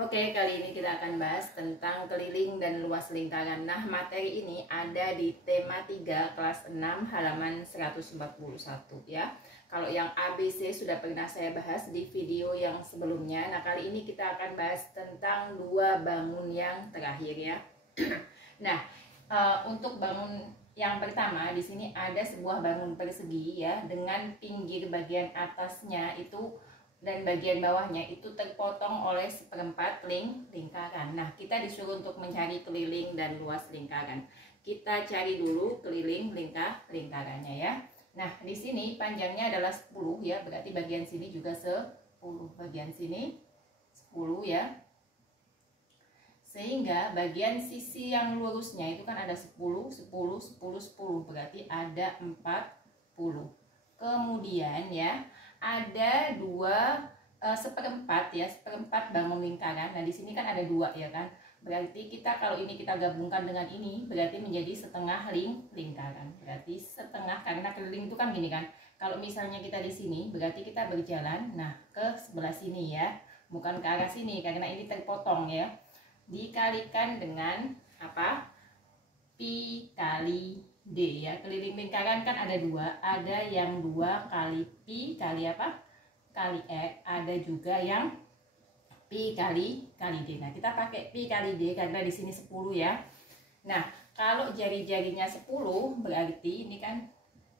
Oke, kali ini kita akan bahas tentang keliling dan luas lingkaran. Nah, materi ini ada di tema 3 kelas 6 halaman 141 ya. Kalau yang ABC sudah pernah saya bahas di video yang sebelumnya. Nah, kali ini kita akan bahas tentang dua bangun yang terakhir ya. Nah, untuk bangun yang pertama di sini ada sebuah bangun persegi ya, dengan pinggir bagian atasnya itu dan bagian bawahnya itu terpotong oleh seperempat lingkaran. Nah, kita disuruh untuk mencari keliling dan luas lingkaran. Kita cari dulu keliling lingkarannya ya. Nah, di sini panjangnya adalah 10 ya, berarti bagian sini juga 10, bagian sini 10 ya. Sehingga bagian sisi yang lurusnya itu kan ada 10, 10, 10, 10, berarti ada 40. Kemudian ya, ada dua seperempat ya, seperempat bangun lingkaran. Nah, di sini kan ada dua ya kan. Berarti kita kalau ini kita gabungkan dengan ini berarti menjadi setengah lingkaran. Berarti setengah, karena keliling itu kan gini kan. Kalau misalnya kita di sini berarti kita berjalan nah ke sebelah sini ya. Bukan ke arah sini karena ini terpotong ya. Dikalikan dengan apa? Pi kali D ya. Keliling lingkaran kan ada dua, ada yang 2 kali pi kali apa? Kali E, ada juga yang pi kali D. Nah, kita pakai pi kali D karena di sini 10 ya. Nah, kalau jari-jarinya 10 berarti ini kan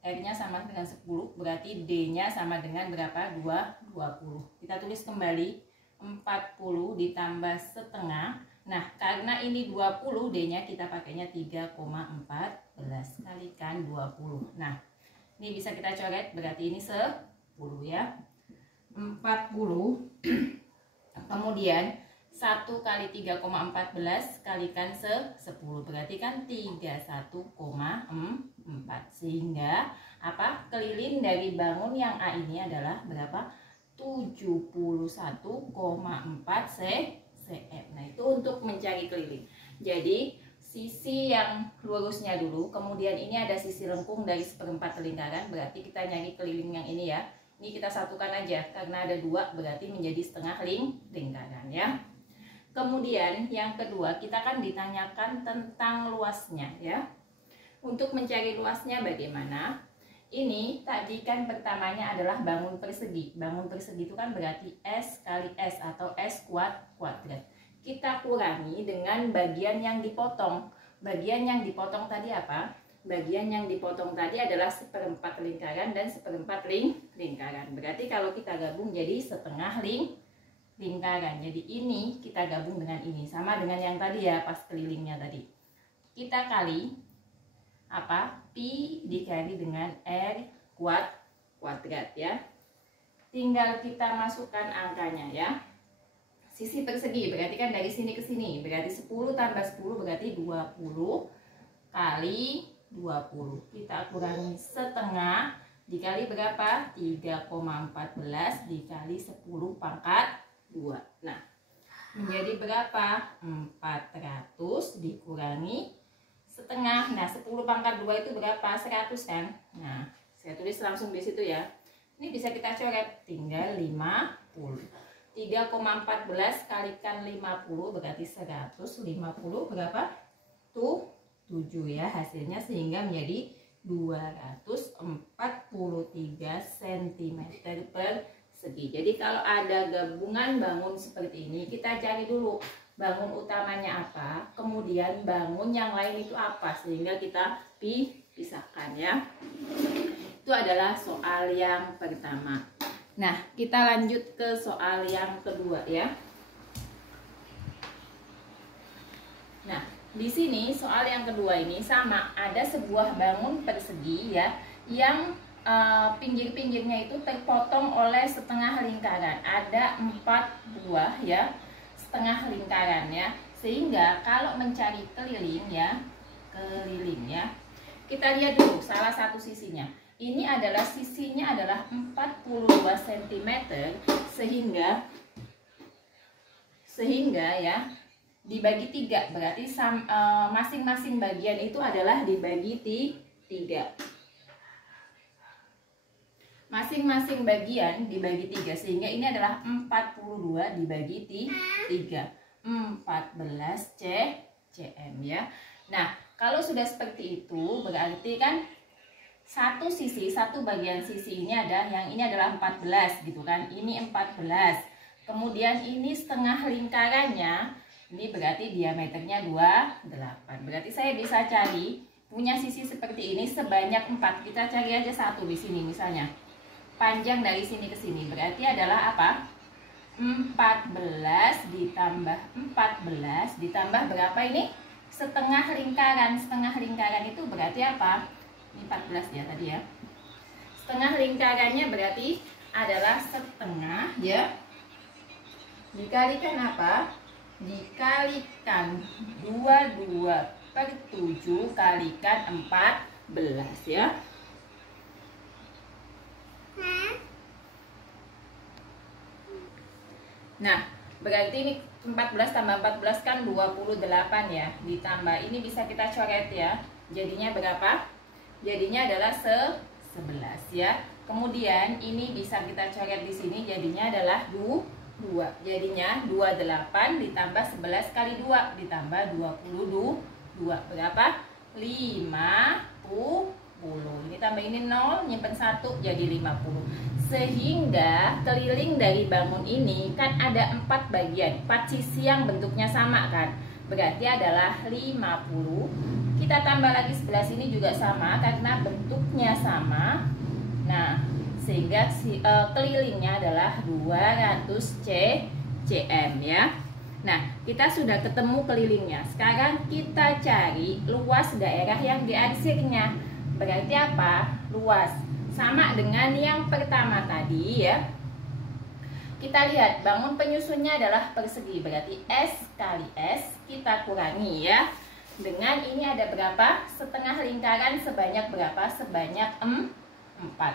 R-nya sama dengan 10, berarti D-nya sama dengan berapa? 20. Kita tulis kembali 40 ditambah setengah. Nah, karena ini 20, D-nya kita pakainya 3,14 kalikan 20. Nah, ini bisa kita coret, berarti ini 10 ya. 40. Kemudian 1 kali 3,14 kalikan 10, berarti kan 31,4. Sehingga apa? Keliling dari bangun yang A ini adalah berapa? 71,4 cm. Nah, itu untuk mencari keliling. Jadi sisi yang lurusnya dulu, kemudian ini ada sisi lengkung dari seperempat lingkaran, berarti kita nyari keliling yang ini ya. Ini kita satukan aja karena ada dua, berarti menjadi setengah lingkaran ya. Kemudian yang kedua, kita kan ditanyakan tentang luasnya ya. Untuk mencari luasnya bagaimana? Ini tadi kan pertamanya adalah bangun persegi. Bangun persegi itu kan berarti S kali S atau S kuadrat. Kita kurangi dengan bagian yang dipotong. Bagian yang dipotong tadi apa? Bagian yang dipotong tadi adalah seperempat lingkaran dan seperempat lingkaran. Berarti kalau kita gabung jadi setengah lingkaran. Jadi ini kita gabung dengan ini. Sama dengan yang tadi ya, pas kelilingnya tadi. Kita kali apa? Pi dikali dengan R kuadrat ya. Tinggal kita masukkan angkanya ya. Sisi persegi berarti kan dari sini ke sini, berarti 10 tambah 10 berarti 20 kali 20. Kita kurangi setengah dikali berapa? 3,14 dikali 10 pangkat 2. Nah, menjadi berapa? 400 dikurangi setengah. Nah, 10 pangkat 2 itu berapa? 100 kan? Nah, saya tulis langsung di situ ya. Ini bisa kita coret, tinggal 50. 3,14 kalikan 50 berarti 150 berapa? Tuh 7 ya hasilnya, sehingga menjadi 243 cm persegi. Jadi kalau ada gabungan bangun seperti ini, kita cari dulu bangun utamanya apa, kemudian bangun yang lain itu apa, sehingga kita pisahkan ya. Itu adalah soal yang pertama. Nah, kita lanjut ke soal yang kedua ya. Nah, di sini soal yang kedua ini sama, ada sebuah bangun persegi ya, yang pinggir-pinggirnya itu terpotong oleh setengah lingkaran. Ada 4 buah ya, setengah lingkaran ya. Sehingga kalau mencari keliling ya, kita lihat dulu salah satu sisinya. Ini adalah sisinya adalah 42 cm, sehingga ya dibagi 3, berarti masing-masing bagian itu adalah dibagi 3. masing-masing bagian dibagi 3, sehingga ini adalah 42 dibagi 3, 14 cm ya. Nah, kalau sudah seperti itu berarti kan satu sisi, satu bagian sisi ini ada, yang ini adalah 14 gitu kan, ini 14. Kemudian ini setengah lingkarannya, ini berarti diameternya 28. Berarti saya bisa cari punya sisi seperti ini sebanyak 4. Kita cari aja satu di sini misalnya. Panjang dari sini ke sini berarti adalah apa? 14 ditambah 14 ditambah berapa ini? Setengah lingkaran. Setengah lingkaran itu berarti apa? Ini 14 ya tadi ya. Setengah lingkarannya berarti adalah setengah ya. Dikalikan apa? Dikalikan 22/7 kalikan 14 ya. Nah, berarti ini 14 tambah 14 kan 28 ya. Ditambah ini bisa kita coret ya. Jadinya berapa? Jadinya adalah 11 ya. Kemudian ini bisa kita coret di sini jadinya adalah 2. Jadinya 28 ditambah 11 kali 2 ditambah 22. Berapa? 50. Ini tambah ini 0, nyimpen 1 jadi 50. Sehingga keliling dari bangun ini kan ada 4 bagian, 4 sisi yang bentuknya sama kan. Berarti adalah 50. Kita tambah lagi sebelah sini juga sama karena bentuknya sama. Nah, sehingga kelilingnya adalah 200 cm ya. Nah, kita sudah ketemu kelilingnya. Sekarang kita cari luas daerah yang diarsirnya. Berarti apa? Luas. Sama dengan yang pertama tadi ya. Kita lihat bangun penyusunnya adalah persegi. Berarti S kali S kita kurangi ya. Dengan ini ada berapa? Setengah lingkaran sebanyak berapa? Sebanyak 4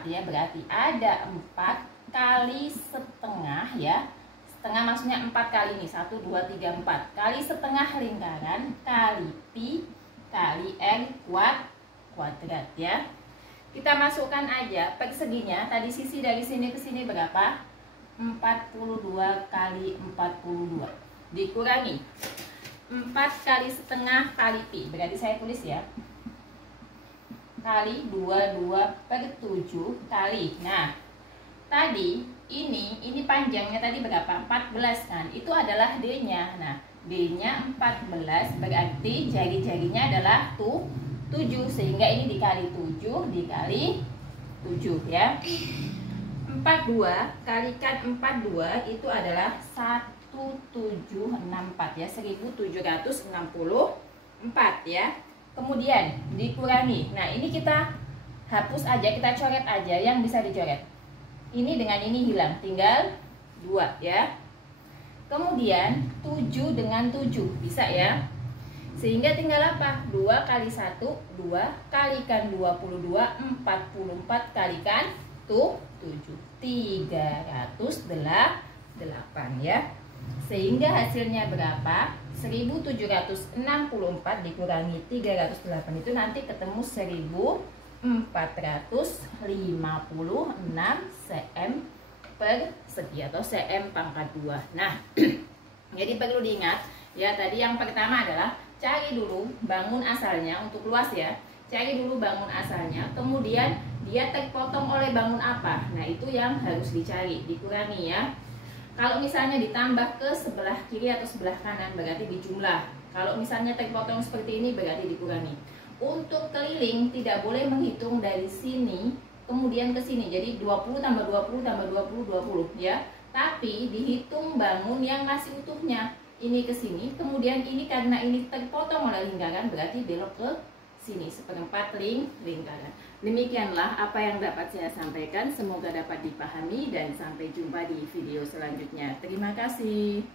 ya. Berarti ada 4 kali setengah ya. Setengah maksudnya 4 kali ini. 1, 2, 3, 4. Kali setengah lingkaran kali pi kali r kuadrat ya. Kita masukkan aja perseginya. Tadi sisi dari sini ke sini berapa? 42 kali 42. Dikurangi 4 kali setengah kali pi. Berarti saya tulis ya. Kali 22/7 kali. Nah, tadi ini panjangnya tadi berapa? 14 kan. Itu adalah D-nya. Nah, D-nya 14 berarti jari-jarinya adalah 7, sehingga ini dikali 7 dikali 7 ya. 42 kalikan 42 itu adalah 1764 ya, 1764 ya. Kemudian dikurangi. Nah, ini kita hapus aja, kita coret aja yang bisa dicoret. Ini dengan ini hilang, tinggal 2 ya. Kemudian 7 dengan 7 bisa ya. Sehingga tinggal apa? 2 kali 1, 2 kalikan 22, 44 kalikan 7, 308 ya. Sehingga hasilnya berapa? 1764 dikurangi 308 itu nanti ketemu 1456 cm persegi atau cm pangkat 2. Nah, jadi perlu diingat ya, tadi yang pertama adalah cari dulu bangun asalnya untuk luas ya. Cari dulu bangun asalnya, kemudian dia terpotong oleh bangun apa. Nah, itu yang harus dicari, dikurangi ya. Kalau misalnya ditambah ke sebelah kiri atau sebelah kanan berarti dijumlah. Kalau misalnya terpotong seperti ini berarti dikurangi. Untuk keliling tidak boleh menghitung dari sini kemudian ke sini. Jadi 20 tambah 20 tambah 20 20 ya. Tapi dihitung bangun yang masih utuhnya. Ini ke sini, kemudian ini karena ini terpotong oleh lingkaran berarti belok ke sini, seperempat lingkaran. Demikianlah apa yang dapat saya sampaikan, semoga dapat dipahami dan sampai jumpa di video selanjutnya. Terima kasih.